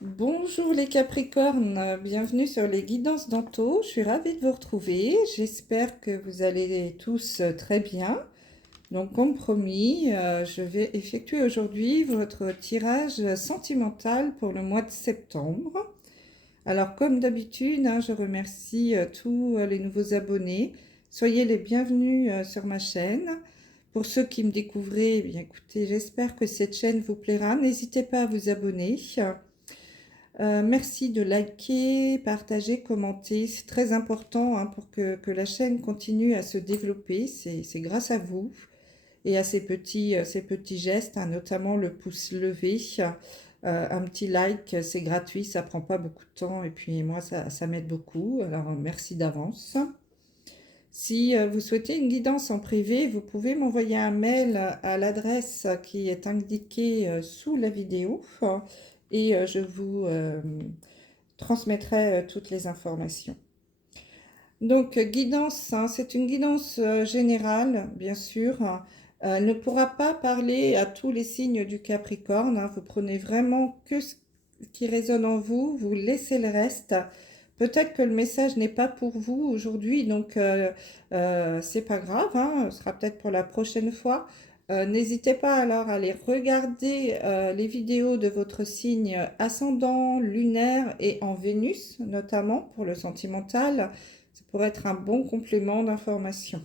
Bonjour les Capricornes, bienvenue sur les guidances d'Anto. Je suis ravie de vous retrouver. J'espère que vous allez tous très bien. Donc, comme promis, je vais effectuer aujourd'hui votre tirage sentimental pour le mois de septembre. Alors, comme d'habitude, je remercie tous les nouveaux abonnés. Soyez les bienvenus sur ma chaîne. Pour ceux qui me découvrez, eh bien, écoutez, j'espère que cette chaîne vous plaira. N'hésitez pas à vous abonner. Merci de liker, partager, commenter. C'est très important pour que la chaîne continue à se développer. C'est grâce à vous et à ces petits gestes, notamment le pouce levé. Un petit like, c'est gratuit, ça prend pas beaucoup de temps et puis moi, ça m'aide beaucoup. Alors, merci d'avance. Si vous souhaitez une guidance en privé, vous pouvez m'envoyer un mail à l'adresse qui est indiquée sous la vidéo et je vous transmettrai toutes les informations. Donc, guidance, c'est une guidance générale, bien sûr. Elle ne pourra pas parler à tous les signes du Capricorne. Vous prenez vraiment que ce qui résonne en vous, vous laissez le reste. Peut-être que le message n'est pas pour vous aujourd'hui, donc c'est pas grave, ce sera peut-être pour la prochaine fois. N'hésitez pas alors à aller regarder les vidéos de votre signe ascendant, lunaire et en Vénus, notamment pour le sentimental. Ça pourrait être un bon complément d'information.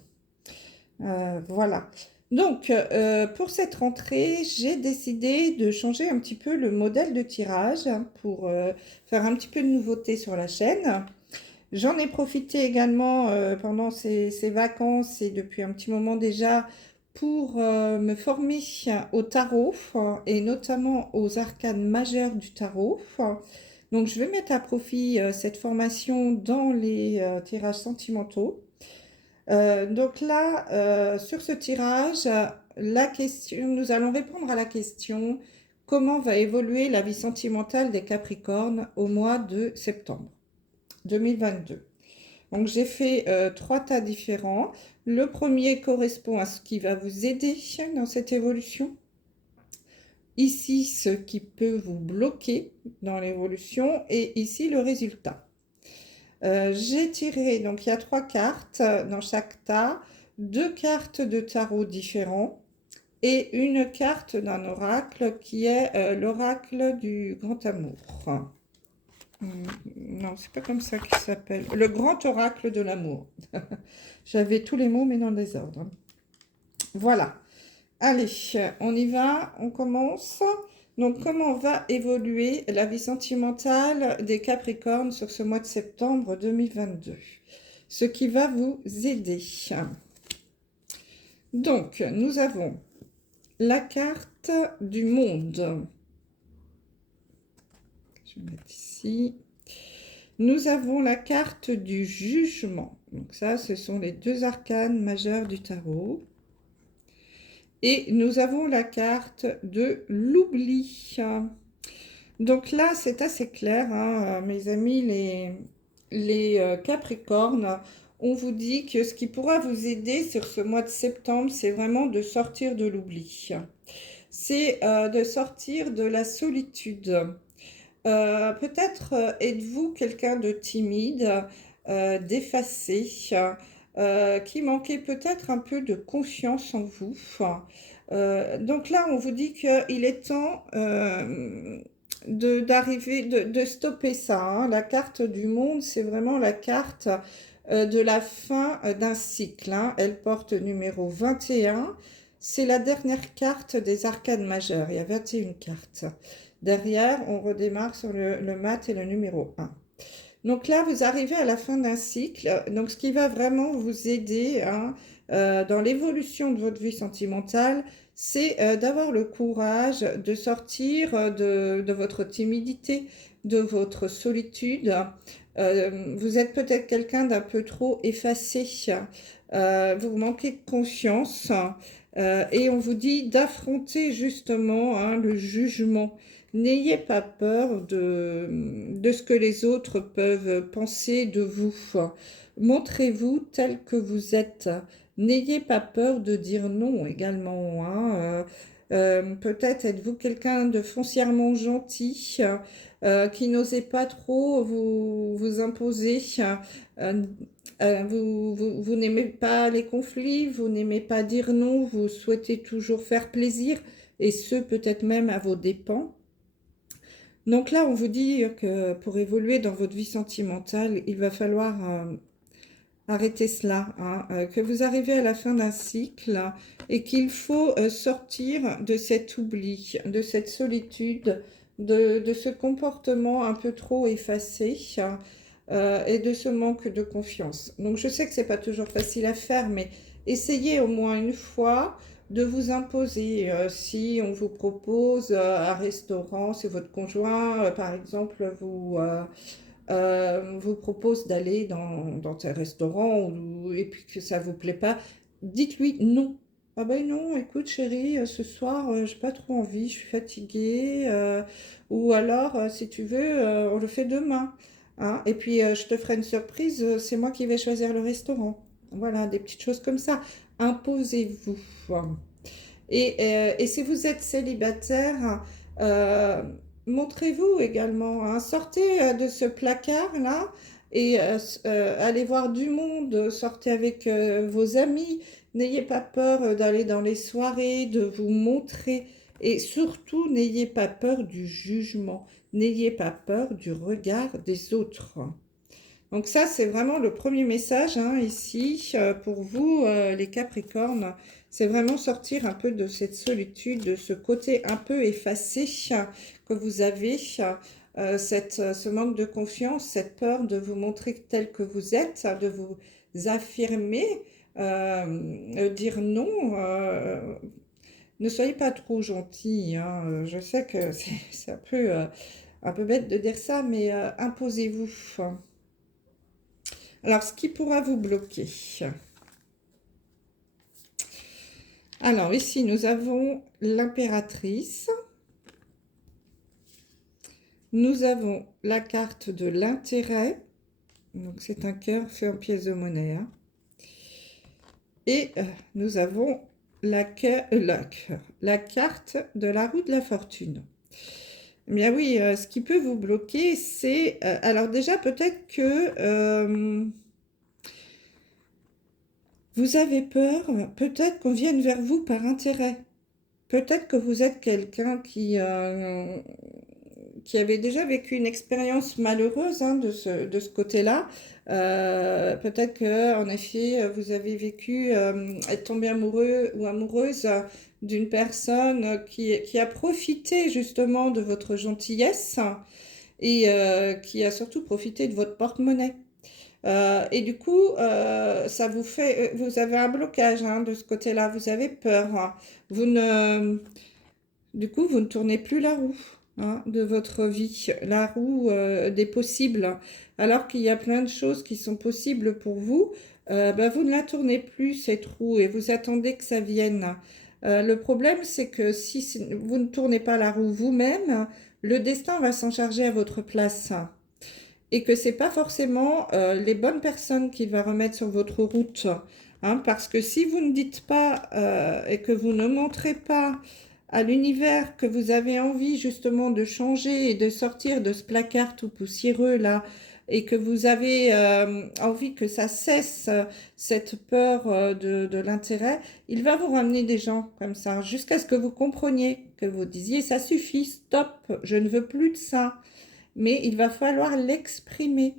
Voilà. Donc, pour cette rentrée, j'ai décidé de changer un petit peu le modèle de tirage pour faire un petit peu de nouveauté sur la chaîne. J'en ai profité également pendant ces vacances et depuis un petit moment déjà pour me former au tarot et notamment aux arcanes majeures du tarot. Donc, je vais mettre à profit cette formation dans les tirages sentimentaux. Donc là, sur ce tirage, nous allons répondre à la question comment va évoluer la vie sentimentale des Capricornes au mois de septembre 2022. Donc j'ai fait trois tas différents. Le premier correspond à ce qui va vous aider dans cette évolution. Ici, ce qui peut vous bloquer dans l'évolution et ici le résultat. J'ai tiré, donc il y a 3 cartes dans chaque tas, 2 cartes de tarot différents et une carte d'un oracle qui est l'oracle du grand amour. Non, c'est pas comme ça qu'il s'appelle. Le grand oracle de l'amour. J'avais tous les mots mais dans le désordre. Voilà. Allez, on y va, on commence. Donc, comment va évoluer la vie sentimentale des Capricornes sur ce mois de septembre 2022? Ce qui va vous aider. Donc, nous avons la carte du monde. Je vais mettre ici. Nous avons la carte du jugement. Donc ça, ce sont les deux arcanes majeures du tarot. Et nous avons la carte de l'oubli. Donc là, c'est assez clair, mes amis, les Capricornes. On vous dit que ce qui pourra vous aider sur ce mois de septembre, c'est vraiment de sortir de l'oubli. C'est de sortir de la solitude. Peut-être êtes-vous quelqu'un de timide, d'effacé, qui manquait peut-être un peu de confiance en vous. Donc là, on vous dit qu'il est temps de stopper ça. La carte du monde, c'est vraiment la carte de la fin d'un cycle. Elle porte numéro 21. C'est la dernière carte des arcanes majeures. Il y a 21 cartes. Derrière, on redémarre sur le mat et le numéro 1. Donc là, vous arrivez à la fin d'un cycle. Donc, ce qui va vraiment vous aider dans l'évolution de votre vie sentimentale, c'est d'avoir le courage de sortir de votre timidité, de votre solitude. Vous êtes peut-être quelqu'un d'un peu trop effacé. Vous manquez de confiance. Et on vous dit d'affronter justement le jugement. N'ayez pas peur de ce que les autres peuvent penser de vous. Montrez-vous tel que vous êtes. N'ayez pas peur de dire non également. Peut-être êtes-vous quelqu'un de foncièrement gentil, qui n'osez pas trop vous imposer. Euh, vous n'aimez pas les conflits, vous n'aimez pas dire non, vous souhaitez toujours faire plaisir, et ce, peut-être même à vos dépens. Donc là, on vous dit que pour évoluer dans votre vie sentimentale, il va falloir arrêter cela, hein, que vous arrivez à la fin d'un cycle et qu'il faut sortir de cet oubli, de cette solitude, de ce comportement un peu trop effacé et de ce manque de confiance. Donc je sais que c'est pas toujours facile à faire, mais essayez au moins une fois de vous imposer. Si on vous propose un restaurant, si votre conjoint, par exemple, vous propose d'aller dans un restaurant et puis que ça vous plaît pas, dites-lui non. Ah ben non, écoute chérie, ce soir, j'ai pas trop envie, je suis fatiguée. Ou alors, si tu veux, on le fait demain. Hein. Et puis, je te ferai une surprise, c'est moi qui vais choisir le restaurant. Voilà, des petites choses comme ça. Imposez-vous. Et si vous êtes célibataire, euh, montrez-vous également, hein. Sortez de ce placard-là et allez voir du monde, sortez avec vos amis. N'ayez pas peur d'aller dans les soirées, de vous montrer. Et surtout, n'ayez pas peur du jugement. N'ayez pas peur du regard des autres. Donc ça, c'est vraiment le premier message hein, ici pour vous, les Capricornes. C'est vraiment sortir un peu de cette solitude, de ce côté un peu effacé que vous avez, ce manque de confiance, cette peur de vous montrer tel que vous êtes, de vous affirmer, dire non. Ne soyez pas trop gentil. Hein. Je sais que c'est un peu bête de dire ça, mais imposez-vous. Alors, ce qui pourra vous bloquer. Alors, ici, nous avons l'impératrice. Nous avons la carte de l'intérêt. Donc, c'est un cœur fait en pièces de monnaie. Hein. Et nous avons la carte de la roue de la fortune. Eh bien oui, ce qui peut vous bloquer, c'est... alors déjà, peut-être que... vous avez peur, peut-être qu'on vienne vers vous par intérêt. Peut-être que vous êtes quelqu'un qui avait déjà vécu une expérience malheureuse hein, de ce côté-là. Peut-être que, en effet, vous avez vécu être tombé amoureux ou amoureuse d'une personne qui a profité justement de votre gentillesse et qui a surtout profité de votre porte-monnaie. Et du coup, ça vous fait, vous avez un blocage hein, de ce côté-là, vous avez peur. Hein. Du coup, vous ne tournez plus la roue hein, de votre vie, la roue des possibles. Alors qu'il y a plein de choses qui sont possibles pour vous, bah, vous ne la tournez plus cette roue et vous attendez que ça vienne. Le problème, c'est que si vous ne tournez pas la roue vous-même, le destin va s'en charger à votre place et que c'est pas forcément les bonnes personnes qu'il va remettre sur votre route. Hein, parce que si vous ne dites pas et que vous ne montrez pas à l'univers que vous avez envie justement de changer et de sortir de ce placard tout poussiéreux là, et que vous avez envie que ça cesse cette peur de l'intérêt, il va vous ramener des gens comme ça, jusqu'à ce que vous compreniez, que vous disiez ça suffit, stop, je ne veux plus de ça mais il va falloir l'exprimer.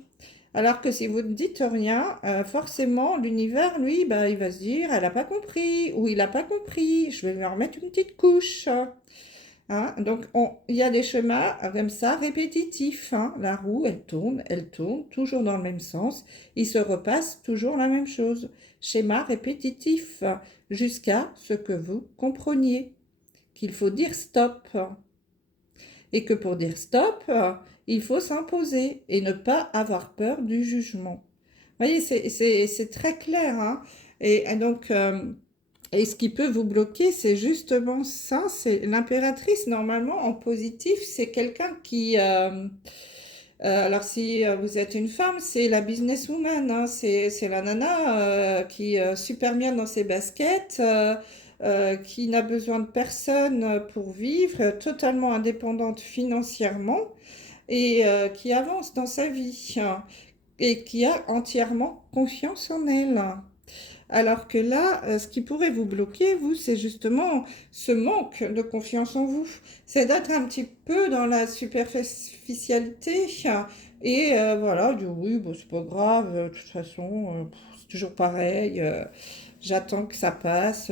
Alors que si vous ne dites rien, forcément, l'univers, lui, bah, il va se dire, elle n'a pas compris, ou il n'a pas compris, je vais lui remettre une petite couche. Hein. Donc, il y a des schémas comme ça, répétitifs. Hein. La roue, elle tourne, toujours dans le même sens. Il se repasse toujours la même chose. Schéma répétitif, jusqu'à ce que vous compreniez qu'il faut dire stop et que pour dire stop, il faut s'imposer et ne pas avoir peur du jugement. Vous voyez, c'est très clair. Hein et donc, et ce qui peut vous bloquer, c'est justement ça. C'est l'impératrice, normalement, en positif, c'est quelqu'un qui... alors, si vous êtes une femme, c'est la businesswoman, hein, c'est la nana qui est super bien dans ses baskets, qui n'a besoin de personne pour vivre, totalement indépendante financièrement et qui avance dans sa vie et qui a entièrement confiance en elle. Alors que là, ce qui pourrait vous bloquer, vous, c'est justement ce manque de confiance en vous. C'est d'être un petit peu dans la superficialité et voilà, du oui, bon, c'est pas grave, de toute façon, c'est toujours pareil, j'attends que ça passe.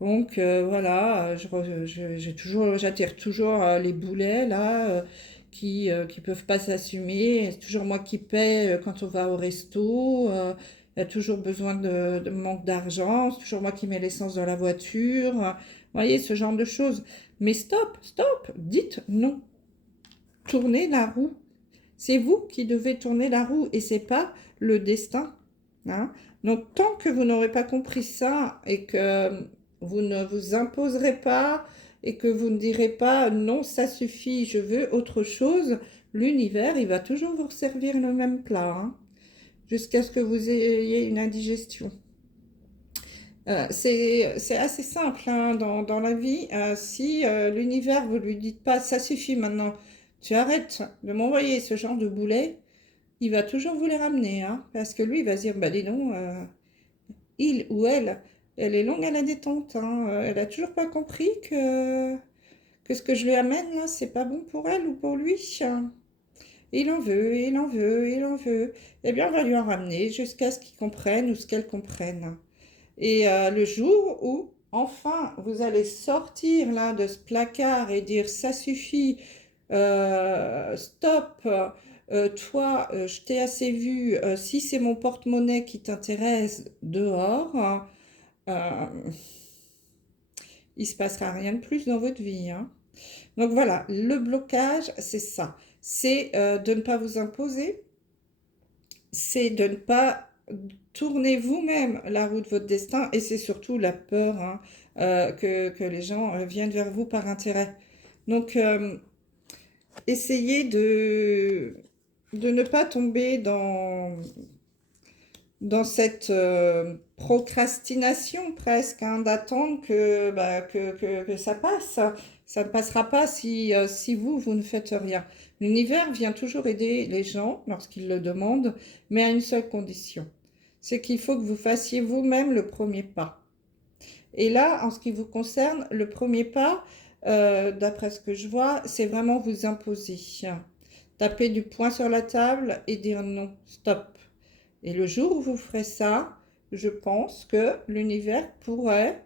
Donc voilà, j'attire toujours les boulets là. Qui peuvent pas s'assumer. C'est toujours moi qui paie quand on va au resto. Il y a toujours besoin de manque d'argent. C'est toujours moi qui mets l'essence dans la voiture. Vous voyez, ce genre de choses. Mais stop, stop, dites non. Tournez la roue. C'est vous qui devez tourner la roue et c'est pas le destin. Hein. Donc, tant que vous n'aurez pas compris ça et que vous ne vous imposerez pas et que vous ne direz pas non, ça suffit, je veux autre chose, l'univers, il va toujours vous servir le même plat, hein, jusqu'à ce que vous ayez une indigestion. C'est assez simple hein, dans la vie. Si l'univers, vous lui dites pas, ça suffit maintenant, tu arrêtes de m'envoyer ce genre de boulet, il va toujours vous les ramener, hein, parce que lui, il va se dire, bah dis donc, il ou elle est longue à la détente, hein, elle a toujours pas compris que ce que je lui amène là, c'est pas bon pour elle ou pour lui. Hein. Il en veut, il en veut, il en veut. Eh bien, on va lui en ramener jusqu'à ce qu'il comprenne ou ce qu'elle comprenne. Et le jour où, enfin, vous allez sortir là de ce placard et dire ça suffit, stop, toi, je t'ai assez vu, si c'est mon porte-monnaie qui t'intéresse dehors, euh, il se passera rien de plus dans votre vie. Hein. Donc voilà, le blocage, c'est ça. C'est de ne pas vous imposer, c'est de ne pas tourner vous-même la roue de votre destin et c'est surtout la peur hein, que les gens viennent vers vous par intérêt. Donc, essayez de ne pas tomber dans cette procrastination presque, hein, d'attendre que ça passe. Ça ne passera pas si vous ne faites rien. L'univers vient toujours aider les gens lorsqu'ils le demandent, mais à une seule condition. C'est qu'il faut que vous fassiez vous-même le premier pas. Et là, en ce qui vous concerne, le premier pas, d'après ce que je vois, c'est vraiment vous imposer. Taper du poing sur la table et dire non, stop. Et le jour où vous ferez ça, je pense que l'univers pourrait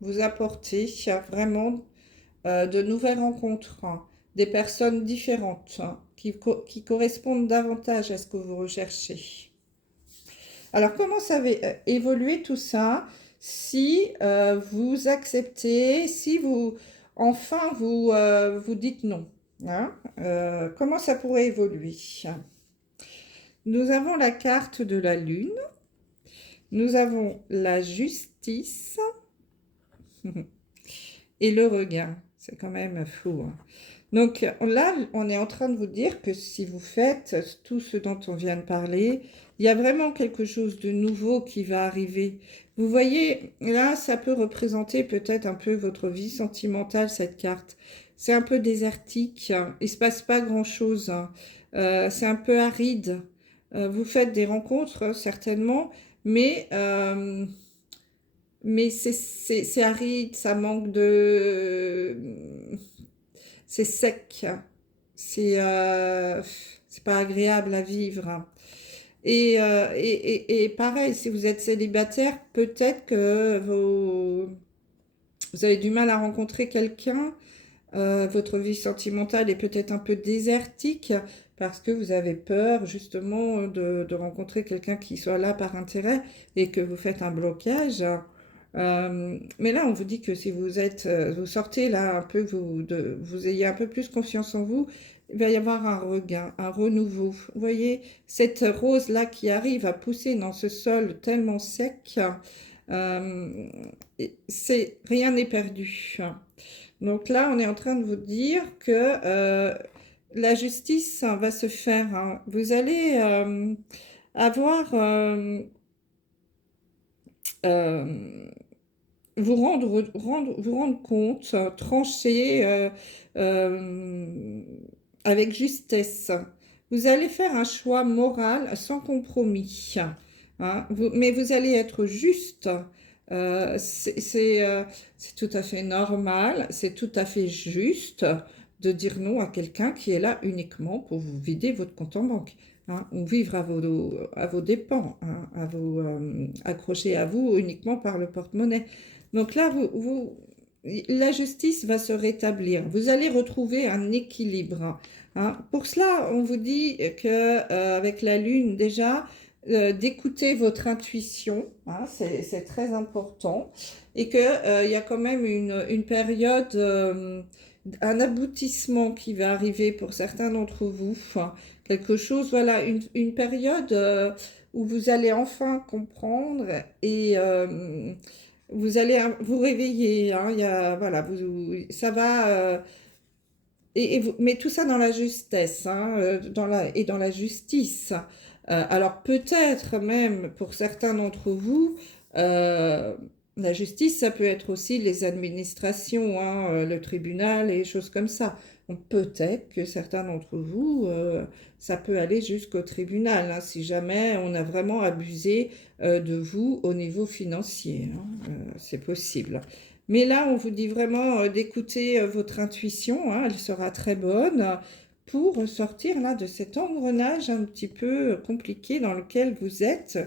vous apporter vraiment de nouvelles rencontres, hein, des personnes différentes hein, qui correspondent davantage à ce que vous recherchez. Alors, comment ça va évoluer tout ça si vous acceptez, si vous, enfin, vous dites non hein, comment ça pourrait évoluer? Nous avons la carte de la lune. Nous avons la justice et le regain. C'est quand même fou. Hein. Donc là, on est en train de vous dire que si vous faites tout ce dont on vient de parler, il y a vraiment quelque chose de nouveau qui va arriver. Vous voyez, là, ça peut représenter peut-être un peu votre vie sentimentale, cette carte. C'est un peu désertique. Il ne se passe pas grand-chose. C'est un peu aride. Vous faites des rencontres, certainement, mais c'est aride, ça manque de... C'est sec, c'est pas agréable à vivre. Et pareil, si vous êtes célibataire, peut-être que vous avez du mal à rencontrer quelqu'un. Votre vie sentimentale est peut-être un peu désertique parce que vous avez peur justement de rencontrer quelqu'un qui soit là par intérêt et que vous faites un blocage. Mais là, on vous dit que si vous sortez là un peu, vous ayez un peu plus confiance en vous, il va y avoir un regain, un renouveau. Vous voyez, cette rose-là qui arrive à pousser dans ce sol tellement sec, euh, rien n'est perdu. Donc là, on est en train de vous dire que la justice va se faire. Hein. Vous allez avoir... euh, vous rendre compte, trancher euh, avec justesse. Vous allez faire un choix moral sans compromis, hein, mais vous allez être juste. Euh, c'est c'est, euh, c'est tout à fait normal, c'est tout à fait juste de dire non à quelqu'un qui est là uniquement pour vous vider votre compte en banque, hein, ou vivre à vos dépens, hein, à vous accrocher à vous uniquement par le porte-monnaie. Donc là, la justice va se rétablir. Vous allez retrouver un équilibre, hein. Pour cela, on vous dit que avec la lune déjà, d'écouter votre intuition, hein, c'est très important, et que il y a quand même une période, un aboutissement qui va arriver pour certains d'entre vous, hein, quelque chose, voilà, une période où vous allez enfin comprendre et vous allez vous réveiller, hein, il y a, voilà, ça va, mais tout ça dans la justesse, hein, dans la justice. Alors peut-être même pour certains d'entre vous, euh, la justice, ça peut être aussi les administrations, hein, le tribunal et choses comme ça. Donc peut-être que certains d'entre vous, ça peut aller jusqu'au tribunal, hein, si jamais on a vraiment abusé de vous au niveau financier, hein, c'est possible. Mais là, on vous dit vraiment d'écouter votre intuition, hein, elle sera très bonne pour sortir là de cet engrenage un petit peu compliqué dans lequel vous êtes.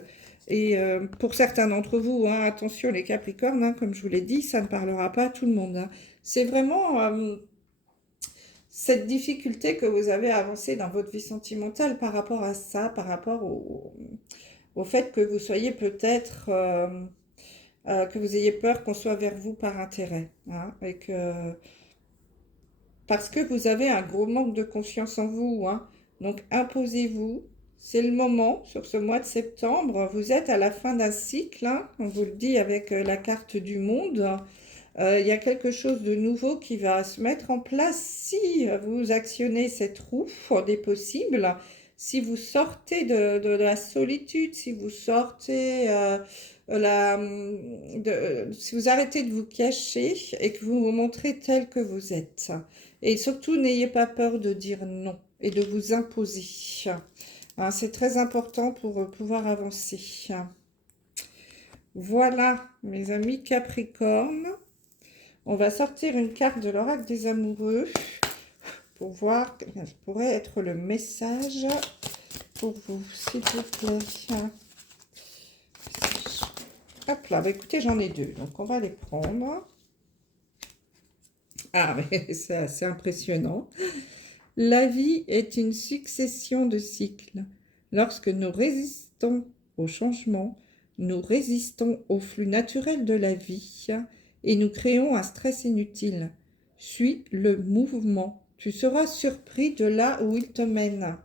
Et pour certains d'entre vous, hein, attention les Capricornes, hein, comme je vous l'ai dit, ça ne parlera pas à tout le monde, hein. C'est vraiment cette difficulté que vous avez à avancer dans votre vie sentimentale par rapport à ça, par rapport au fait que vous soyez peut-être... que vous ayez peur qu'on soit vers vous par intérêt, hein, parce que vous avez un gros manque de confiance en vous, hein. Donc imposez-vous, c'est le moment, sur ce mois de septembre, vous êtes à la fin d'un cycle, hein, on vous le dit avec la carte du monde. Il y a quelque chose de nouveau qui va se mettre en place si vous actionnez cette roue des possibles, si vous sortez de la solitude, si vous sortez si vous arrêtez de vous cacher et que vous vous montrez tel que vous êtes. Et surtout, n'ayez pas peur de dire non et de vous imposer, hein, c'est très important pour pouvoir avancer. Voilà, mes amis Capricorne. On va sortir une carte de l'oracle des amoureux pour voir quel pourrait être le message pour vous, s'il vous plaît. Hop là, bah écoutez, j'en ai deux, donc on va les prendre. Ah, mais c'est assez impressionnant. La vie est une succession de cycles. Lorsque nous résistons au changement, nous résistons au flux naturel de la vie et nous créons un stress inutile. Suis le mouvement. Tu seras surpris de là où il te mène.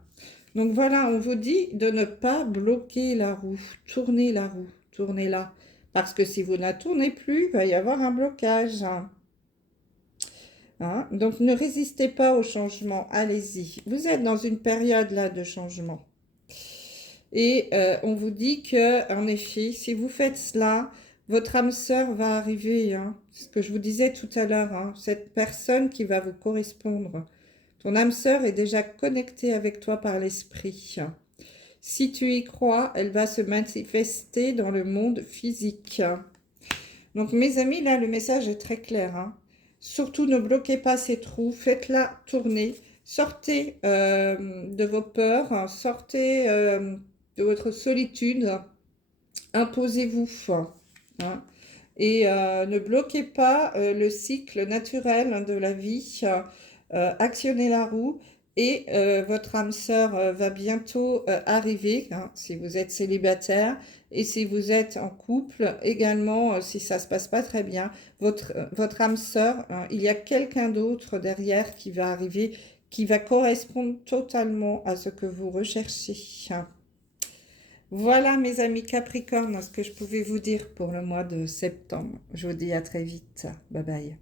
Donc voilà, on vous dit de ne pas bloquer la roue. Tournez la roue, tournez-la. Parce que si vous ne la tournez plus, il va y avoir un blocage. Hein? Donc ne résistez pas au changement, allez-y. Vous êtes dans une période là de changement. Et on vous dit que, en effet, si vous faites cela, votre âme sœur va arriver, hein. Ce que je vous disais tout à l'heure, hein, cette personne qui va vous correspondre. Ton âme sœur est déjà connectée avec toi par l'esprit. Si tu y crois, elle va se manifester dans le monde physique. Donc mes amis, là, le message est très clair, hein. Surtout, ne bloquez pas ces trous, faites-la tourner. Sortez de vos peurs, hein, sortez de votre solitude, imposez-vous, hein, et ne bloquez pas le cycle naturel de la vie, actionnez la roue et votre âme sœur va bientôt arriver, hein, si vous êtes célibataire, et si vous êtes en couple également, si ça se passe pas très bien, votre âme sœur, hein, il y a quelqu'un d'autre derrière qui va arriver, qui va correspondre totalement à ce que vous recherchez. Voilà mes amis Capricorne, ce que je pouvais vous dire pour le mois de septembre. Je vous dis à très vite. Bye bye.